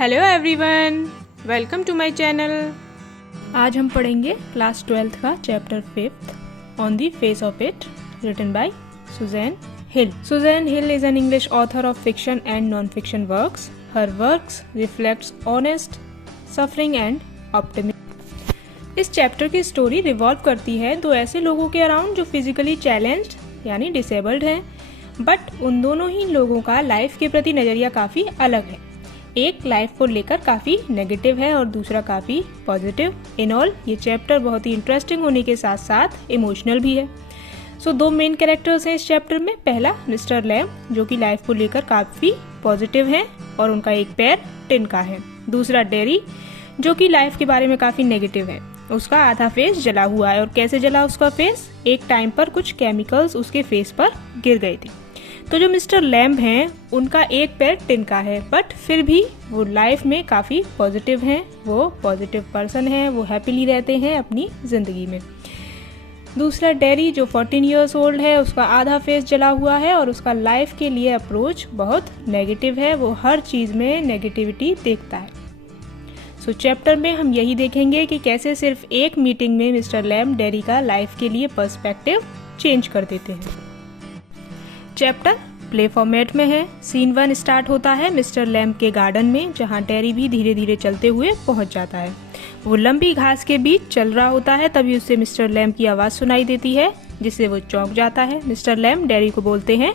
Hello everyone, welcome to my channel. आज हम पढ़ेंगे क्लास 12th का chapter 5th on the face of it, written by Suzanne Hill. Suzanne Hill is an English author of fiction and non-fiction works. Her works reflects honest suffering and optimism. इस chapter की story revolve करती है दो ऐसे लोगों के around जो physically challenged यानी डिसेबल्ड हैं, बट उन दोनों ही लोगों का लाइफ के प्रति नज़रिया काफ़ी अलग है. एक लाइफ को लेकर काफ़ी नेगेटिव है और दूसरा काफ़ी पॉजिटिव. इन ऑल ये चैप्टर बहुत ही इंटरेस्टिंग होने के साथ साथ इमोशनल भी है. सो दो मेन कैरेक्टर्स हैं इस चैप्टर में. पहला मिस्टर लैम जो कि लाइफ को लेकर काफ़ी पॉजिटिव हैं और उनका एक पैर टिन का है. दूसरा डेरी जो कि लाइफ के बारे में काफ़ी नेगेटिव है. उसका आधा फेस जला हुआ है. और कैसे जला उसका फेस? एक टाइम पर कुछ केमिकल्स उसके फेस पर गिर गए थे. तो जो मिस्टर लैम्ब हैं उनका एक पैर टिन का है, बट फिर भी वो लाइफ में काफ़ी पॉजिटिव हैं. वो पॉजिटिव पर्सन हैं, वो हैप्पीली रहते हैं अपनी ज़िंदगी में. दूसरा डेरी जो 14 ईयर्स ओल्ड है, उसका आधा फेस जला हुआ है और उसका लाइफ के लिए अप्रोच बहुत नेगेटिव है. वो हर चीज़ में नेगेटिविटी देखता है. सो चैप्टर में हम यही देखेंगे कि कैसे सिर्फ एक मीटिंग में मिस्टर लैम्ब डेरी का लाइफ के लिए पर्सपेक्टिव चेंज कर देते हैं. चैप्टर प्ले फॉर्मेट में है. सीन 1 स्टार्ट होता है मिस्टर लैम्ब के गार्डन में, जहां डेरी भी धीरे धीरे चलते हुए पहुंच जाता है. वो लंबी घास के बीच चल रहा होता है, तभी उसे मिस्टर लैम्ब की आवाज़ सुनाई देती है जिससे वो चौंक जाता है. मिस्टर लैम्ब डेरी को बोलते हैं,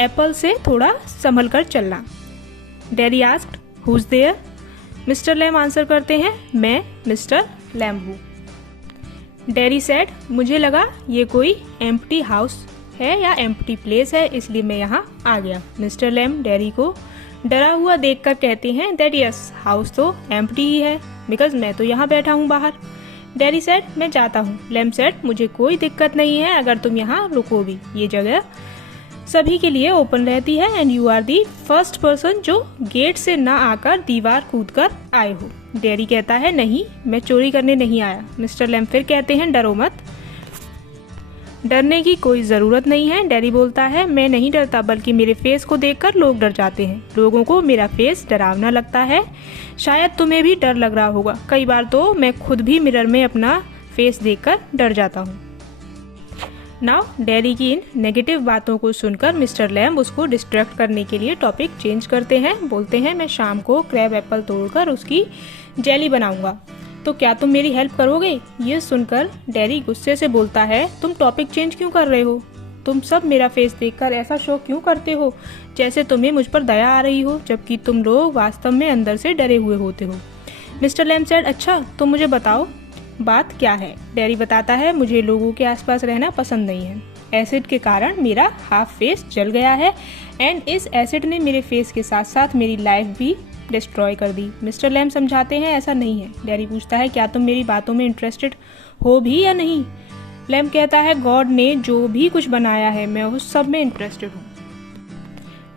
एप्पल से थोड़ा संभल कर चलना. Derry asked, who is there? Mister Lamb answer करते हैं, मैं मिस्टर लैम्ब हूँ. डेरी सेड, मुझे लगा ये कोई एम्प्टी हाउस है या एम्प्टी प्लेस है, इसलिए मैं यहाँ आ गया. मिस्टर लैम्ब डेरी को डरा हुआ देखकर कहते हैं दैट यस, हाउस तो एम्प्टी ही है बिकॉज मैं तो यहाँ बैठा हूँ बाहर. डेरी सेड, मैं जाता हूँ. लैम्ब सेड, मुझे कोई दिक्कत नहीं है अगर तुम यहाँ रुको भी. ये जगह सभी के लिए ओपन रहती है and you are the first person जो गेट से ना आकर दीवार कूद कर आए हो. डेरी कहता है, नहीं, मैं चोरी करने नहीं आया. मिस्टर लैम्ब फिर कहते हैं, डरो मत, डरने की कोई ज़रूरत नहीं है. डेरी बोलता है, मैं नहीं डरता, बल्कि मेरे फेस को देखकर लोग डर जाते हैं. लोगों को मेरा फेस डरावना लगता है. शायद तुम्हें भी डर लग रहा होगा. कई बार तो मैं खुद भी मिरर में अपना फेस देखकर डर जाता हूँ. नाउ डेरी की इन नेगेटिव बातों को सुनकर मिस्टर लैम्ब उसको डिस्ट्रैक्ट करने के लिए टॉपिक चेंज करते हैं. बोलते हैं, मैं शाम को क्रैब एप्पल तोड़कर उसकी जेली बनाऊंगा, तो क्या तुम मेरी हेल्प करोगे? ये सुनकर डेरी गुस्से से बोलता है, तुम टॉपिक चेंज क्यों कर रहे हो? तुम सब मेरा फेस देखकर ऐसा शो क्यों करते हो जैसे तुम्हें मुझ पर दया आ रही हो, जबकि तुम लोग वास्तव में अंदर से डरे हुए होते हो. मिस्टर लैम्ब सेड, अच्छा तो मुझे बताओ बात क्या है. डेरी बताता है, मुझे लोगों के आसपास रहना पसंद नहीं है. एसिड के कारण मेरा हाफ फेस जल गया है एंड इस एसिड ने मेरे फेस के साथ साथ मेरी लाइफ भी डिस्ट्रॉय कर दी. मिस्टर लैम्ब समझाते हैं, ऐसा नहीं है. डेरी पूछता है, क्या तुम मेरी बातों में इंटरेस्टेड हो भी या नहीं? लैम्ब कहता है, गॉड ने जो भी कुछ बनाया है मैं उस सब में इंटरेस्टेड हूँ.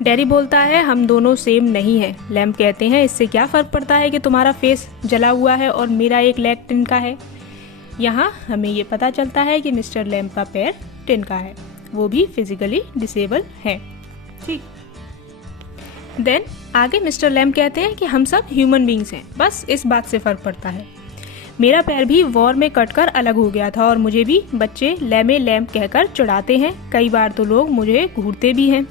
डेरी बोलता है, हम दोनों सेम नहीं हैं. लैम्ब कहते हैं, इससे क्या फ़र्क पड़ता है कि तुम्हारा फेस जला हुआ है और मेरा एक लेग टिन का है? यहाँ हमें ये पता चलता है कि मिस्टर लैम्ब का पैर टिन का है, वो भी फिजिकली डिसेबल है. ठीक. देन आगे मिस्टर लैम्ब कहते हैं कि हम सब ह्यूमन बींग्स हैं, बस इस बात से फ़र्क पड़ता है. मेरा पैर भी वॉर में कटकर अलग हो गया था और मुझे भी बच्चे लैमे लैम्ब कहकर चिढ़ाते हैं. कई बार तो लोग मुझे घूरते भी हैं.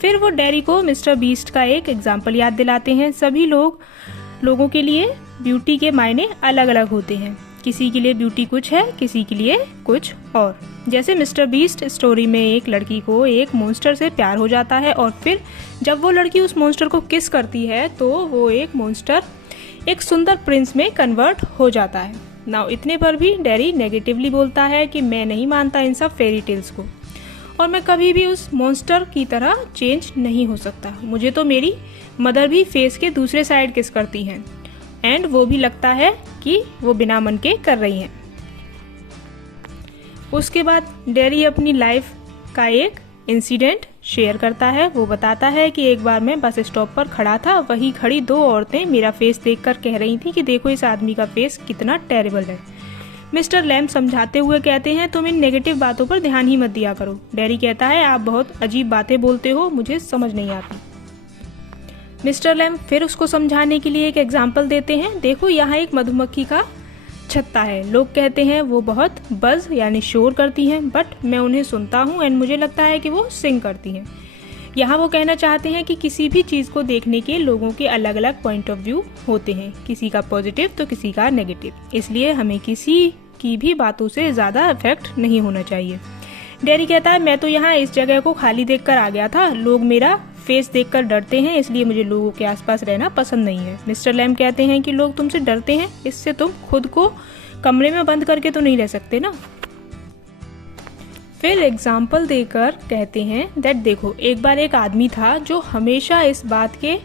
फिर वो डेरी को मिस्टर बीस्ट का एक एग्जाम्पल याद दिलाते हैं. सभी लोगों के लिए ब्यूटी के मायने अलग अलग होते हैं. किसी के लिए ब्यूटी कुछ है, किसी के लिए कुछ और. जैसे मिस्टर बीस्ट स्टोरी में एक लड़की को एक मॉन्स्टर से प्यार हो जाता है और फिर जब वो लड़की उस मॉन्स्टर को किस करती है तो वो एक मॉन्स्टर एक सुंदर प्रिंस में कन्वर्ट हो जाता है. नाउ इतने पर भी डेरी नेगेटिवली बोलता है कि मैं नहीं मानता इन सब फेरी टेल्स को और मैं कभी भी उस मॉन्स्टर की तरह चेंज नहीं हो सकता. मुझे तो मेरी मदर भी फेस के दूसरे साइड किस करती हैं एंड वो भी लगता है कि वो बिना मन के कर रही हैं. उसके बाद डेरी अपनी लाइफ का एक इंसिडेंट शेयर करता है. वो बताता है कि एक बार मैं बस स्टॉप पर खड़ा था, वहीं खड़ी दो औरतें मेरा फेस देखकर कह रही थी कि देखो इस आदमी का फेस कितना टेरिबल है. मिस्टर लैम्ब समझाते हुए कहते हैं, तुम इन नेगेटिव बातों पर ध्यान ही मत दिया करो. डेरी कहता है, आप बहुत अजीब बातें बोलते हो, मुझे समझ नहीं आती. मिस्टर लैम्ब फिर उसको समझाने के लिए एक एग्जाम्पल देते हैं। देखो यहाँ एक मधुमक्खी का छत्ता है, लोग कहते हैं वो बहुत बज यानी शोर करती हैं, बट मैं उन्हें सुनता हूँ एंड मुझे लगता है कि वो सिंग करती हैं। यहाँ वो कहना चाहते हैं कि किसी भी चीज़ को देखने के लोगों के अलग अलग पॉइंट ऑफ व्यू होते हैं, किसी का पॉजिटिव तो किसी का नेगेटिव, इसलिए हमें किसी की भी बातों से ज़्यादा इफेक्ट नहीं होना चाहिए। डैरी कहता है मैं तो यहाँ इस जगह को खाली देखकर आ गया था, लोग मेरा फेस देखकर डरते हैं, इसलिए मुझे लोगों के आसपास रहना पसंद नहीं है। मिस्टर लैम्ब कहते हैं कि लोग तुमसे डरते हैं, इससे तुम खुद को कमरे में बंद करके तो नहीं रह सकते ना। फिर एग्जाम्पल देकर कहते हैं दैट देखो एक बार एक आदमी था जो हमेशा इस बात के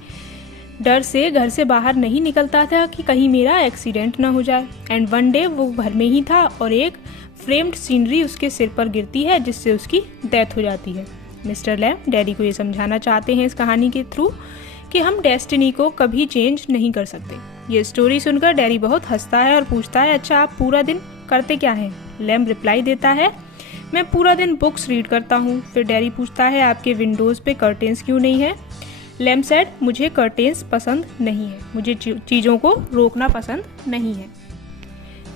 डर से घर से बाहर नहीं निकलता था कि कहीं मेरा एक्सीडेंट ना हो जाए। एंड वन डे वो घर में ही था और एक फ्रेम्ड सीनरी उसके सिर पर गिरती है जिससे उसकी डेथ हो जाती है। मिस्टर लैम्ब डैडी को ये समझाना चाहते हैं इस कहानी के थ्रू कि हम डेस्टिनी को कभी चेंज नहीं कर सकते। ये स्टोरी सुनकर डैडी बहुत हंसता है और पूछता है अच्छा आप पूरा दिन करते क्या हैं? लैम्ब रिप्लाई देता है मैं पूरा दिन बुक्स रीड करता हूँ। फिर डैडी पूछता है आपके विंडोज़ पे कर्टेन्स क्यों नहीं है? लैम्ब सेड मुझे कर्टेन्स पसंद नहीं है, मुझे चीज़ों को रोकना पसंद नहीं है।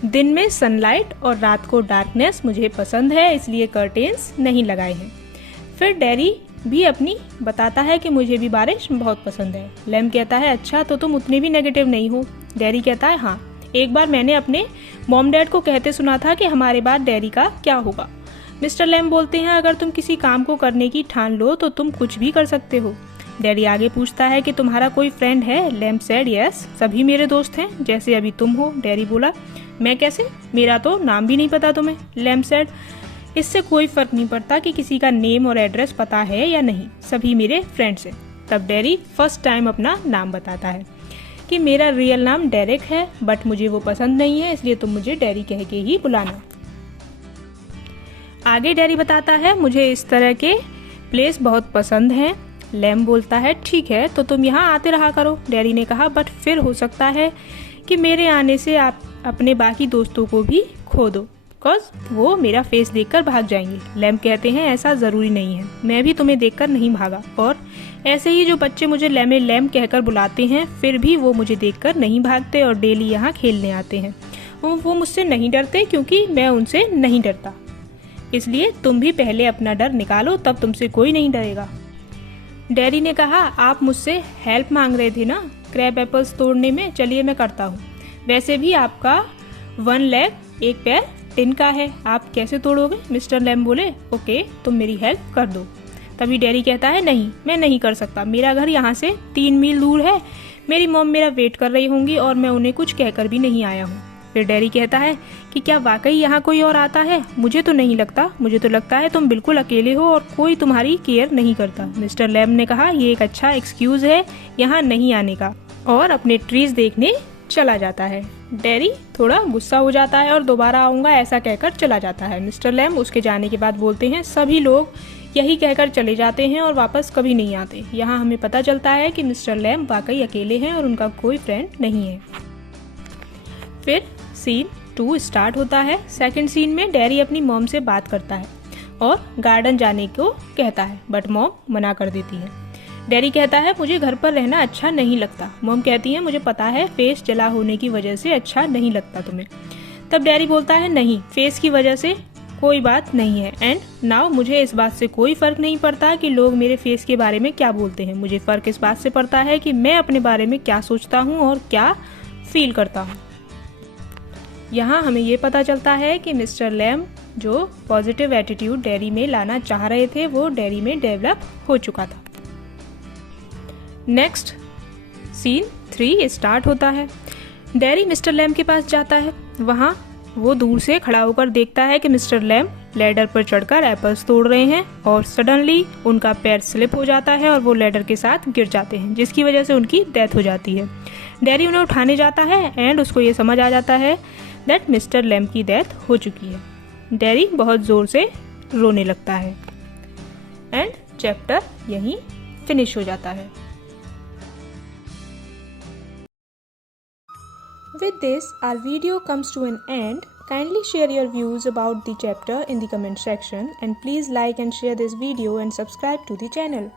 दिन में सनलाइट और रात को डार्कनेस मुझे पसंद है, इसलिए कर्टेन्स नहीं लगाए हैं। फिर डैडी भी अपनी बताता है कि मुझे भी बारिश बहुत पसंद है। लैम्ब कहता है अच्छा तो तुम उतने भी नेगेटिव नहीं हो। डैडी कहता है हाँ, एक बार मैंने अपने मॉम डैड को कहते सुना था कि हमारे बाद डैडी का क्या होगा। मिस्टर लैम्ब बोलते हैं अगर तुम किसी काम को करने की ठान लो तो तुम कुछ भी कर सकते हो। डैडी आगे पूछता है कि तुम्हारा कोई फ्रेंड है? लैम्ब सेड यस, सभी मेरे दोस्त हैं जैसे अभी तुम हो। डैडी बोला मैं कैसे, मेरा तो नाम भी नहीं पता तुम्हें। लैम्ब सेड इससे कोई फर्क नहीं पड़ता कि किसी का नेम और एड्रेस पता है या नहीं, सभी मेरे फ्रेंड्स हैं। तब डैडी फर्स्ट टाइम अपना नाम बताता है कि मेरा रियल नाम डेरिक है, बट मुझे वो पसंद नहीं है, इसलिए तुम मुझे डैडी कह के ही बुलाना। आगे डैडी बताता है मुझे इस तरह के प्लेस बहुत पसंद हैं। लैम्ब बोलता है ठीक है तो तुम यहाँ आते रहा करो। डैडी ने कहा बट फिर हो सकता है कि मेरे आने से आप अपने बाकी दोस्तों को भी खो दो, बिकॉज वो मेरा फेस देखकर भाग जाएंगे। लैम्ब कहते हैं ऐसा ज़रूरी नहीं है, मैं भी तुम्हें देखकर नहीं भागा, और ऐसे ही जो बच्चे मुझे लैम्ब कहकर बुलाते हैं फिर भी वो मुझे देखकर नहीं भागते और डेली यहाँ खेलने आते हैं। वो मुझसे नहीं डरते क्योंकि मैं उनसे नहीं डरता, इसलिए तुम भी पहले अपना डर निकालो, तब तुमसे कोई नहीं डरेगा। डैडी ने कहा आप मुझसे हेल्प मांग रहे थे ना क्रैब एप्पल्स तोड़ने में, चलिए मैं करता हूँ। वैसे भी आपका 1 लेग 1 पैर टिन का है, आप कैसे तोड़ोगे? मिस्टर लैम्ब बोले ओके तुम मेरी हेल्प कर दो। तभी डैडी कहता है नहीं मैं नहीं कर सकता, मेरा घर यहाँ से 3 मील दूर है, मेरी मॉम मेरा वेट कर रही होंगी और मैं उन्हें कुछ कहकर भी नहीं आया हूँ। फिर डैडी कहता है कि क्या वाकई यहाँ कोई और आता है? मुझे तो नहीं लगता, मुझे तो लगता है तुम बिल्कुल अकेले हो और कोई तुम्हारी केयर नहीं करता। मिस्टर लैम्ब ने कहा ये एक अच्छा एक्सक्यूज है यहाँ नहीं आने का, और अपने ट्रीज देखने चला जाता है। डैडी थोड़ा गुस्सा हो जाता है और दोबारा आऊँगा ऐसा कहकर चला जाता है। मिस्टर लैम्ब उसके जाने के बाद बोलते हैं सभी लोग यही कहकर चले जाते हैं और वापस कभी नहीं आते। यहाँ हमें पता चलता है कि मिस्टर लैम्ब वाकई अकेले हैं और उनका कोई फ्रेंड नहीं है। फिर सीन 2 स्टार्ट होता है। सेकंड सीन में डैडी अपनी मॉम से बात करता है और गार्डन जाने को कहता है, बट मॉम मना कर देती है। डैडी कहता है मुझे घर पर रहना अच्छा नहीं लगता। मॉम कहती है मुझे पता है फेस जला होने की वजह से अच्छा नहीं लगता तुम्हें। तब डैडी बोलता है नहीं, फेस की वजह से कोई बात नहीं है, एंड नाउ मुझे इस बात से कोई फर्क नहीं पड़ता कि लोग मेरे फेस के बारे में क्या बोलते हैं, मुझे फर्क इस बात से पड़ता है कि मैं अपने बारे में क्या सोचता हूँ और क्या फील करता हूँ। यहाँ हमें ये पता चलता है कि मिस्टर लैम्ब जो पॉजिटिव एटीट्यूड डैडी में लाना चाह रहे थे वो डैडी में डेवलप हो चुका था। नेक्स्ट सीन 3 स्टार्ट होता है। डैडी मिस्टर लैम्ब के पास जाता है, वहाँ वो दूर से खड़ा होकर देखता है कि मिस्टर लैम्ब लैडर पर चढ़कर एप्पल्स तोड़ रहे हैं और सडनली उनका पैर स्लिप हो जाता है और वो लैडर के साथ गिर जाते हैं, जिसकी वजह से उनकी डेथ हो जाती है। डैडी उन्हें उठाने जाता है एंड उसको ये समझ आ जाता है दैट मिस्टर लैम्ब की डेथ हो चुकी है। डैडी बहुत ज़ोर से रोने लगता है एंड चैप्टर यहीं फिनिश हो जाता है। With this, our video comes to an end. Kindly share your views about the chapter in the comment section, and please like and share this video and subscribe to the channel.